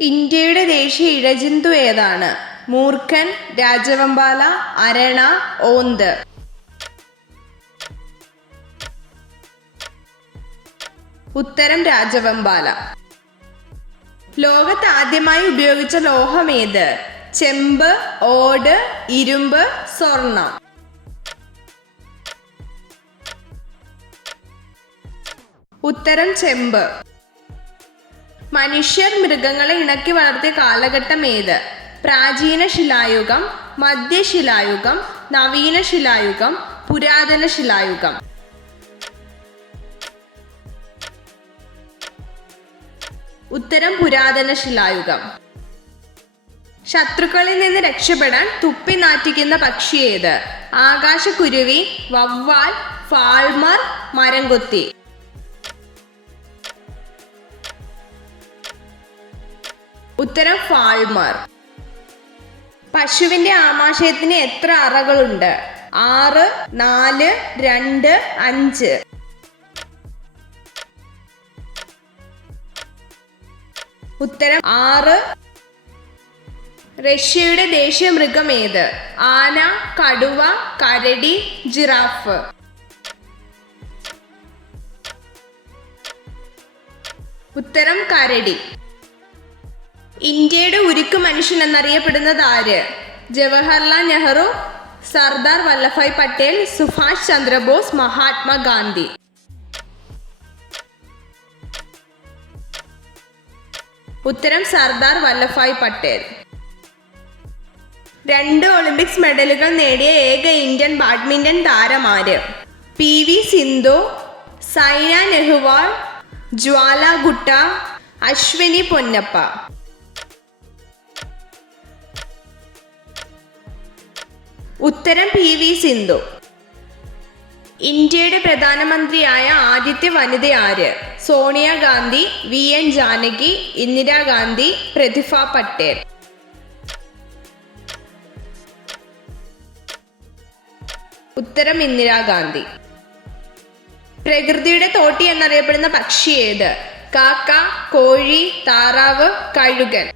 ഇന്ത്യയുടെ ദേശീയ ഇഴജന്തു ഏതാണ്? മൂർഖൻ, രാജവെമ്പാല, അരണ, ഓന്ത്. ഉത്തരം രാജവെമ്പാല. ലോകത്ത് ആദ്യമായി ഉപയോഗിച്ച ലോഹം ഏത്? ചെമ്പ്, ഓട്, ഇരുമ്പ്, സ്വർണം. ഉത്തരം ചെമ്പ്. മനുഷ്യർ മൃഗങ്ങളെ ഇണക്കി വളർത്തിയ കാലഘട്ടം ഏത്? പ്രാചീന ശിലായുഗം, മധ്യശിലായുഗം, നവീന ശിലായുഗം, പുരാതന ശിലായുഗം. ഉത്തരം പുരാതന ശിലായുഗം. ശത്രുക്കളിൽ നിന്ന് രക്ഷപ്പെടാൻ തുപ്പി നാറ്റിക്കുന്ന പക്ഷി ഏത്? ആകാശക്കുരുവി, വവ്വാൽ, ഫാൾമർ, മരംകൊത്തി. ഉത്തരം ഫാൾമർ. പശുവിന്റെ ആമാശയത്തിന് എത്ര അറകളുണ്ട്? 6, 4, 2, 5. ഉത്തരം 6. റഷ്യയുടെ ദേശീയ മൃഗം ഏത്? ആന, കടുവ, കരടി, ജിറാഫ്. ഉത്തരം കരടി. ഇന്ത്യയുടെ ഉരുക്കു മനുഷ്യൻ എന്നറിയപ്പെടുന്നത് ആര്? ജവഹർലാൽ നെഹ്റു, സർദാർ വല്ലഭായ് പട്ടേൽ, സുഭാഷ് ചന്ദ്രബോസ്, മഹാത്മാഗാന്ധി. ഉത്തരം സർദാർ വല്ലഭായ് പട്ടേൽ. 2 ഒളിമ്പിക്സ് മെഡലുകൾ നേടിയ ഏക ഇന്ത്യൻ ബാഡ്മിന്റൺ താരമാര്? PV സിന്ധു, സൈന നെഹ്വാൾ, ജ്വാല ഗുട്ട, അശ്വിനി പൊന്നപ്പ. ഉത്തരം PV സിന്ധു. ഇന്ത്യയുടെ പ്രധാനമന്ത്രിയായ ആദ്യത്തെ വനിത ആര്? സോണിയാഗാന്ധി, VN ജാനകി, ഇന്ദിരാഗാന്ധി, പ്രതിഭ പട്ടേൽ. ഉത്തരം ഇന്ദിരാഗാന്ധി. പ്രകൃതിയുടെ തോട്ടി എന്നറിയപ്പെടുന്ന പക്ഷി ഏത്? കാക്ക, കോഴി, താറാവ്, കഴുകൻ.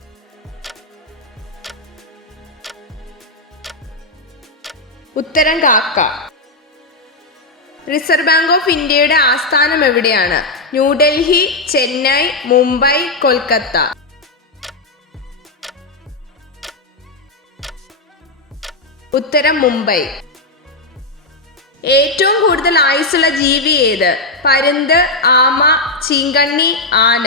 ഉത്തരം കാക്ക. റിസർവ് ബാങ്ക് ഓഫ് ഇന്ത്യയുടെ ആസ്ഥാനം എവിടെയാണ്? ന്യൂഡൽഹി, ചെന്നൈ, മുംബൈ, കൊൽക്കത്ത. ഉത്തരം മുംബൈ. ഏറ്റവും കൂടുതൽ ആയുസ്സുള്ള ജീവി ഏത്? പരുന്ത്, ആമ, ചീങ്കണ്ണി, ആന.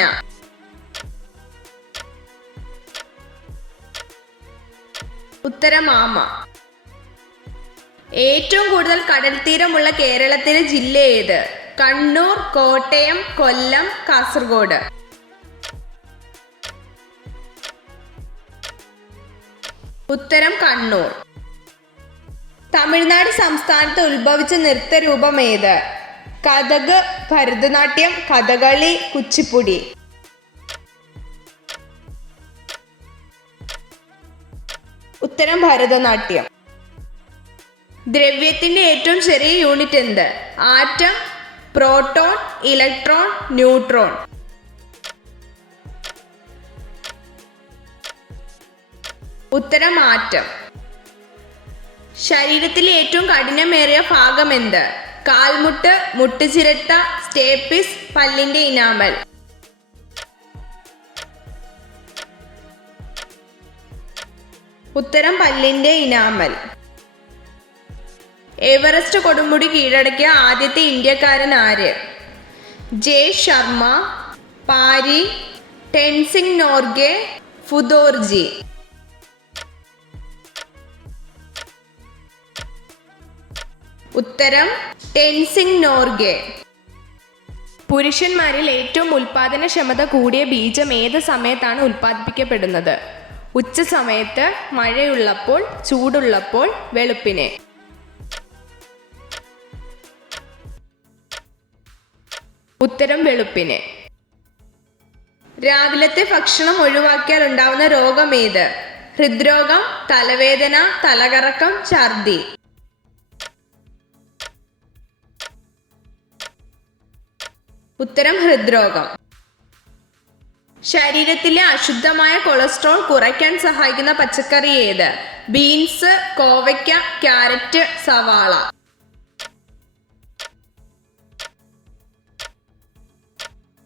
ഉത്തരം ആമ. ഏറ്റവും കൂടുതൽ കടൽ തീരമുള്ള കേരളത്തിലെ ജില്ല ഏത്? കണ്ണൂർ, കോട്ടയം, കൊല്ലം, കാസർഗോഡ്. ഉത്തരം കണ്ണൂർ. തമിഴ്നാട് സംസ്ഥാനത്ത് ഉത്ഭവിച്ച നൃത്തരൂപം ഏത്? കഥക്, ഭരതനാട്യം, കഥകളി, കുച്ചിപ്പുടി. ഉത്തരം ഭരതനാട്യം. ദ്രവ്യത്തിന്റെ ഏറ്റവും ചെറിയ യൂണിറ്റ് എന്ത്? Atom, proton, electron, neutron. ഉത്തരം ആറ്റം. ശരീരത്തിലെ ഏറ്റവും കഠിനമേറിയ ഭാഗം എന്ത്? കാൽമുട്ട്, മുട്ടുചിരട്ട, സ്റ്റേപ്പിസ്, പല്ലിന്റെ ഇനാമൽ. ഉത്തരം പല്ലിന്റെ ഇനാമൽ. എവറസ്റ്റ് കൊടുമുടി കീഴടക്കിയ ആദ്യത്തെ ഇന്ത്യക്കാരൻ ആര്? ജെ ശർമ്മ, പാരി, ടെൻസിംഗ് നോർഗെ, ഫുദോർജി. ഉത്തരം ടെൻസിംഗ് നോർഗെ. പുരുഷന്മാരിൽ ഏറ്റവും ഉൽപാദനക്ഷമത കൂടിയ ബീജം ഏത് സമയത്താണ് ഉൽപ്പാദിപ്പിക്കപ്പെടുന്നത്? ഉച്ച സമയത്ത്, മഴയുള്ളപ്പോൾ, ചൂടുള്ളപ്പോൾ, വെളുപ്പിനെ. ഉത്തരം വെളുപ്പിനെ. രാവിലത്തെ ഭക്ഷണം ഒഴിവാക്കിയാൽ ഉണ്ടാവുന്ന രോഗം ഏത്? ഹൃദ്രോഗം, തലവേദന, തലകറക്കം, ഛർദി. ഉത്തരം ഹൃദ്രോഗം. ശരീരത്തിലെ അശുദ്ധമായ കൊളസ്ട്രോൾ കുറയ്ക്കാൻ സഹായിക്കുന്ന പച്ചക്കറി ഏത്? ബീൻസ്, കോവയ്ക്ക, ക്യാരറ്റ്, സവാള.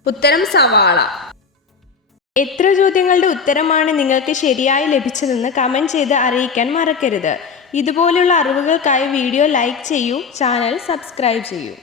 ഉത്തരം സവാള. എത്ര ചോദ്യങ്ങളുടെ ഉത്തരമാണ് നിങ്ങൾക്ക് ശരിയായി ലഭിച്ചതെന്ന് കമൻറ്റ് ചെയ്ത് അറിയിക്കാൻ മറക്കരുത്. ഇതുപോലുള്ള അറിവുകൾക്കായി വീഡിയോ ലൈക്ക് ചെയ്യൂ, ചാനൽ സബ്സ്ക്രൈബ് ചെയ്യൂ.